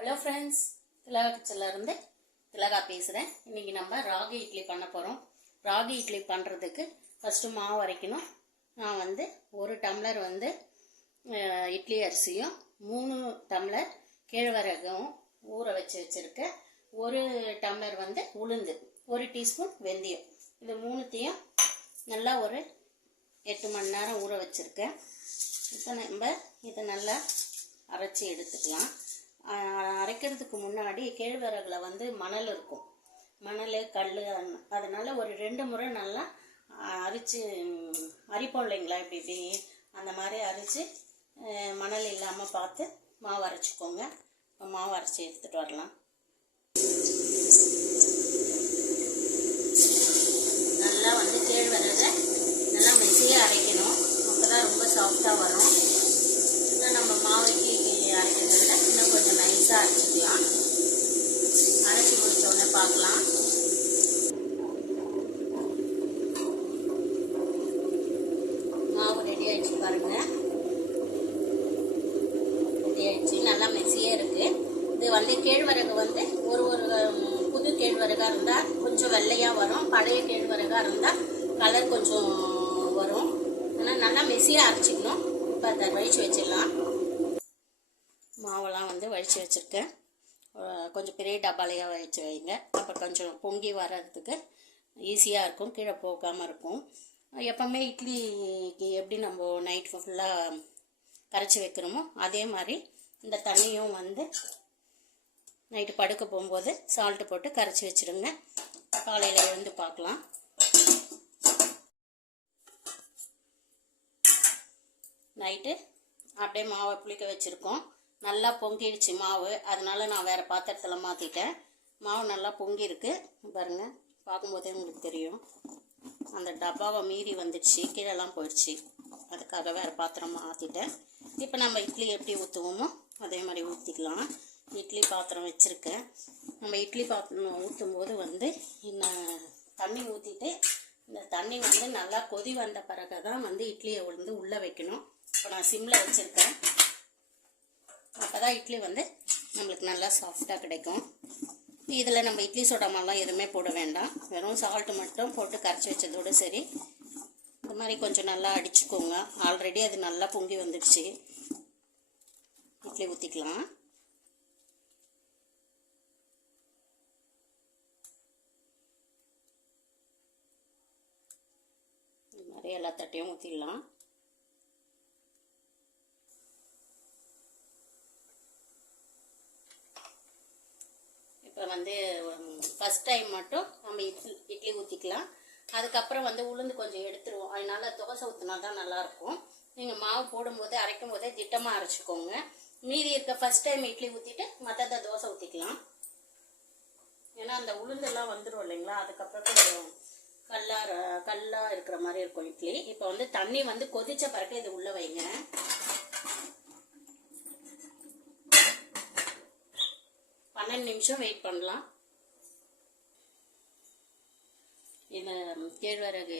Hello friends திலகா கிச்சன்லேருந்து திலகா பேசுகிறேன் இன்றைக்கி நம்ம ராகி இட்லி பண்ண போகிறோம் ராகி இட்லி பண்ணுறதுக்கு ஃபஸ்ட்டு மாவு அரைக்கணும். நான் வந்து ஒரு டம்ளர் வந்து இட்லி அரிசியும் மூணு டம்ளர் கேழ்வரகும் ஊற வச்சு வச்சுருக்கேன். ஒரு டம்ளர் வந்து உளுந்து ஒரு டீஸ்பூன் வெந்தயம். இது மூணுத்தையும் நல்லா ஒரு எட்டு மணி நேரம் ஊற வச்சுருக்கேன். இப்போ நம்ம இதை நல்லா அரைச்சி எடுத்துக்கலாம். அரைக்கிறதுக்கு முன்னாடி கேழ்வரகில் வந்து மணல் இருக்கும். மணல் கல் அதனால் ஒரு ரெண்டு முறை நல்லா அரிச்சு அரிப்போம் இல்லைங்களா இப்படி இப்படி? அந்த மாதிரி அரிச்சு மணல் இல்லாமல் பார்த்து மாவு அரைச்சிக்கோங்க. மாவு அரைச்சி எடுத்துகிட்டு வரலாம். நல்லா வந்து கேழ்வரகை நல்லா மெசியாக அரைக்கணும். அப்போ தான் ரொம்ப சாஃப்டாக வரும் இன்னும் நம்ம மாவு இட்லிக்கு அரைக்கிறத விட இன்னும் கொஞ்சம் நைஸாக அரைச்சிக்கலாம் அரைச்சி முடிச்ச உடனே பார்க்கலாம். மாவு ரெடி ஆயிடுச்சு பாருங்க. ரெடி ஆயிடுச்சு. நல்லா மெஸ்ஸியாக இருக்கு. இது வந்து கேழ்வரகு வந்து ஒரு ஒரு புது கேழ்வரகாக இருந்தால் கொஞ்சம் வெள்ளையாக வரும். பழைய கேழ்வரகாக இருந்தால் கலர் கொஞ்சம் வரும். ஆனால் நல்லா மெஸ்ஸியாக அரைச்சிக்கணும். இப்போ அதை வழிச்சு வச்சிடலாம். மாவெல்லாம் வந்து வழித்து வச்சுருக்கேன். கொஞ்சம் பெரிய டப்பாலையாக வச்சு வைங்க. அப்போ கொஞ்சம் பொங்கி வர்றதுக்கு ஈஸியாக இருக்கும். கீழே போகாமல் இருக்கும். எப்போவுமே இட்லிக்கு எப்படி நம்ம நைட் ஃபுல்லாக கரைச்சி வைக்கிறோமோ அதே மாதிரி இந்த தண்ணியும் வந்து நைட்டு படுக்க போகும்போது சால்ட்டு போட்டு கரைச்சி வச்சுருங்க. காலையில் எழுந்து பார்க்கலாம். நைட்டு அப்படியே மாவை புளிக்க வச்சுருக்கோம். நல்லா பொங்கிடுச்சு மாவு. அதனால நான் வேறு பாத்திரத்தில் மாற்றிட்டேன் மாவு நல்லா பொங்கியிருக்கு. பாருங்கள் பார்க்கும்போதே உங்களுக்கு தெரியும். அந்த டப்பாவை மீறி வந்துடுச்சு கீழெல்லாம் போயிடுச்சு. அதுக்காக வேறு பாத்திரம் மாற்றிட்டேன் இப்போ நம்ம இட்லி எப்படி ஊற்றுவோமோ அதே மாதிரி ஊற்றிக்கலாம் இட்லி பாத்திரம் வச்சுருக்கேன். நம்ம இட்லி பாத்திரம் ஊற்றும் போது வந்து இன்னும் தண்ணி ஊற்றிட்டு இந்த தண்ணி வந்து நல்லா கொதி வந்த பிறகு தான் வந்து இட்லியை வந்து உள்ளே வைக்கணும். இப்போ நான் சிம்மில் வச்சுருக்கேன். தான் இட்லி வந்து நம்மளுக்கு நல்லா சாஃப்டாக கிடைக்கும். இதில் நம்ம இட்லி சோடா மாவுலாம் எதுவுமே போட வேண்டாம். வெறும் சால்ட்டு மட்டும் போட்டு கரைச்சி வச்சதோடு சரி. இந்த மாதிரி கொஞ்சம் நல்லா அடிச்சுக்கோங்க. ஆல்ரெடி அது நல்லா பொங்கி வந்துடுச்சு. இட்லி ஊற்றிக்கலாம் இந்த மாதிரி எல்லா தட்டையும் ஊற்றிடலாம் இப்போ வந்து ஃபஸ்ட் டைம் மட்டும் நம்ம இட்லி இட்லி ஊற்றிக்கலாம் அதுக்கப்புறம் வந்து உளுந்து கொஞ்சம் எடுத்துருவோம். அதனால தோசை ஊற்றினா தான் நல்லாயிருக்கும் நீங்கள் மாவு போடும்போது அரைக்கும் போதே திட்டமாக அரைச்சிக்கோங்க. மீதி இருக்க ஃபஸ்ட் டைம் இட்லி ஊற்றிட்டு மற்றதை தோசை ஊற்றிக்கலாம் ஏன்னா அந்த உளுந்தெல்லாம் வந்துடும் இல்லைங்களா? அதுக்கப்புறம் கொஞ்சம் கல்லா கல்லா இருக்கிற மாதிரி இருக்கும் இட்லி. இப்போ வந்து தண்ணி வந்து கொதிச்ச பிறகு இது உள்ளே வைங்க. பன்னெண்டு நிமிஷம் வெயிட் பண்ணலாம். இந்த கேழ்வரகு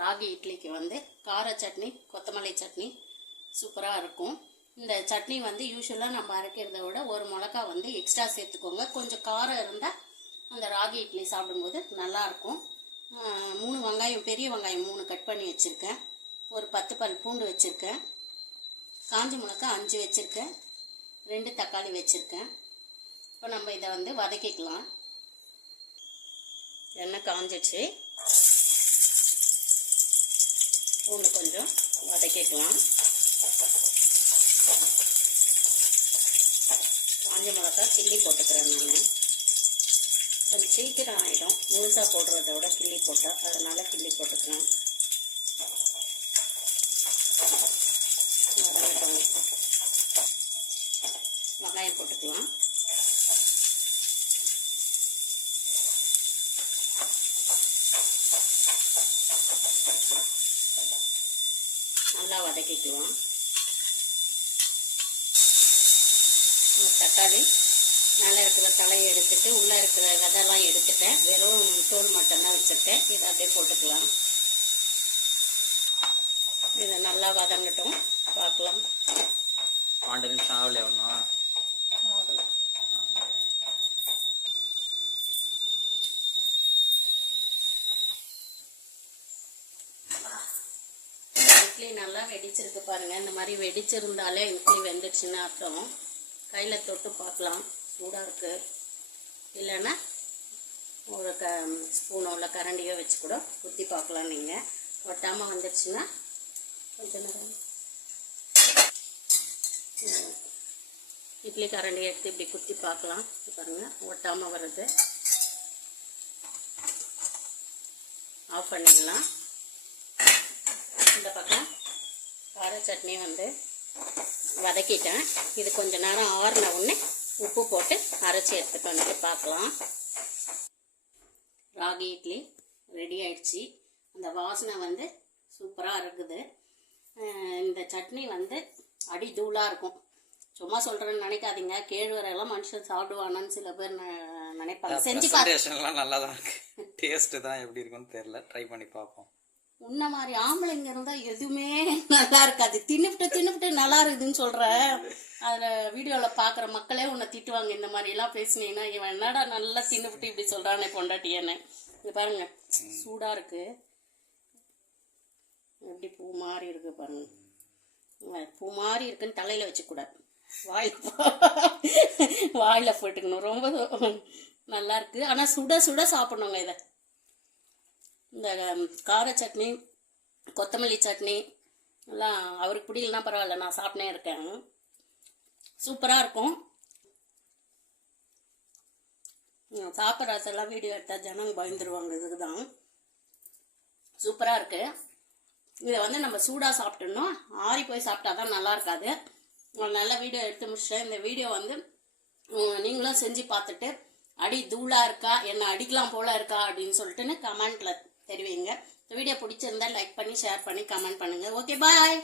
ராகி இட்லிக்கு வந்து கார சட்னி கொத்தமல்லி சட்னி சூப்பராக இருக்கும். இந்த சட்னி வந்து யூஸ்வலாக நம்ம அரைக்கிறத விட ஒரு மிளகா வந்து எக்ஸ்ட்ரா சேர்த்துக்கோங்க. கொஞ்சம் காரம் இருந்தால் அந்த ராகி இட்லி சாப்பிடும்போது நல்லாயிருக்கும் மூணு வெங்காயம் பெரிய வெங்காயம் மூணு கட் பண்ணி வச்சுருக்கேன். ஒரு பத்து பல் பூண்டு வச்சுருக்கேன். காஞ்ச மிளகா அஞ்சு வச்சுருக்கேன். ரெண்டு தக்காளி வச்சுருக்கேன். நம்ம இதை வந்து வதக்கிக்கலாம். எண்ணெய் காஞ்சிடுச்சு பூண்டு கொஞ்சம் வதக்கிக்கலாம். காஞ்ச மிளகா கிள்ளி போட்டுக்கிறேன் நான். கொஞ்சம் சீக்கிரம் ஆகிடும் முழுசாக போடுறத விட கிள்ளி போட்டால் அதனால் கிள்ளி போட்டுக்கிறேன் வெங்காயம் போட்டுக்கலாம். நல்லா வதக்கிக்கலாம். தக்காளி மேலே இருக்கிற தலையை எடுத்துட்டு உள்ளே இருக்கிற விதெல்லாம் எடுத்துட்டேன். வெறும் தோல் மட்டும்தான் வச்சுருக்கேன். இதை அப்படியே போட்டுக்கலாம். இதை நல்லா வதங்கட்டும். பார்க்கலாம். பன்னெண்டு நிமிஷம் ஆகலையா ஒன்றும் வெடிச்சிருக்கு பாருங்க. இந்த மாதிரி வெடிச்சிருந்தாலே இட்லி வெந்துடுச்சுன்னு அர்த்தம் கையில் தொட்டு பார்க்கலாம். சூடாக இருக்குது இல்லைன்னா ஒரு க ஸ்பூனோ இல்லை கரண்டியோ வச்சு கூட குத்தி பார்க்கலாம் நீங்கள் ஒட்டாமல் வந்துடுச்சுன்னா கொஞ்சம் நேரம். இட்லி கரண்டி எடுத்து இப்படி குத்தி பார்க்கலாம். பாருங்கள் ஒட்டாமல் வருது ஆஃப் பண்ணிடலாம். இந்த பக்கம் கார சட்னி வந்து வதக்கிட்டேன். இது கொஞ்ச நேரம் ஆறின உடனே உப்பு போட்டு அரைச்சி எடுத்துட்டு வந்துட்டு பார்க்கலாம். ராகி இட்லி ரெடி ஆயிடுச்சு. அந்த வாசனை வந்து சூப்பராக இருக்குது. இந்த சட்னி வந்து அடி தூளாக இருக்கும். சும்மா சொல்கிறேன்னு நினைக்காதீங்க. கேழ்வரெல்லாம் மனுஷன் சாப்பிடுவானான்னு சில பேர் நினைப்பாங்க. செஞ்சு நல்லா தான் இருக்கு. டேஸ்ட்டு தான் எப்படி இருக்குன்னு தெரியல. ட்ரை பண்ணி பார்ப்போம். உன்ன மாதிரி ஆம்பளைங்க இருந்தா எதுவுமே நல்லா இருக்காது. தின்னுபிட்டு தின்னுபிட்டு நல்லா இருக்குதுன்னு சொல்ற. அதுல வீடியோல பாக்குற மக்களே உன்னை திட்டுவாங்க இந்த மாதிரி எல்லாம் பேசுனீங்கன்னா இவன் என்னடா நல்லா தின்னுபிட்டு இப்படி சொல்றானே பொண்டாட்டியன்னு. இது பாருங்க சூடா இருக்கு. எப்படி பூ மாதிரி இருக்கு பாருங்க. பூ மாதிரி இருக்குன்னு தலையில வச்சுக்கூடாது. வாயில் வாயில போட்டுக்கணும். ரொம்ப நல்லா இருக்கு. ஆனா சுட சுட சாப்பிடணுங்க இதை. இந்த கார சட்னி கொத்தமல்லி சட்னி எல்லாம் அவருக்கு பிடிக்கலனா பரவாயில்ல நான் சாப்பிட்டே இருக்கேன். சூப்பராக இருக்கும். சாப்பிட்றதெல்லாம் வீடியோ எடுத்தால் ஜனங்க பயந்துருவாங்க இதுக்கு தான் சூப்பராக இருக்கு. இதை வந்து நம்ம சூடாக சாப்பிட்டுணும் ஆறி போய் சாப்பிட்டா தான் நல்லா இருக்காது. நல்ல வீடியோ எடுத்து முடிச்சிட்டேன். இந்த வீடியோ வந்து நீங்களும் செஞ்சு பார்த்துட்டு அடி தூளாக இருக்கா என்ன அடிக்கலாம் போல இருக்கா அப்படின்னு சொல்லிட்டுன்னு கமெண்ட்ல தெரிவிங்க. இந்த வீடியோ பிடிச்சிருந்தா லைக் பண்ணி ஷேர் பண்ணி கமெண்ட் பண்ணுங்கள் ஓகே பாய்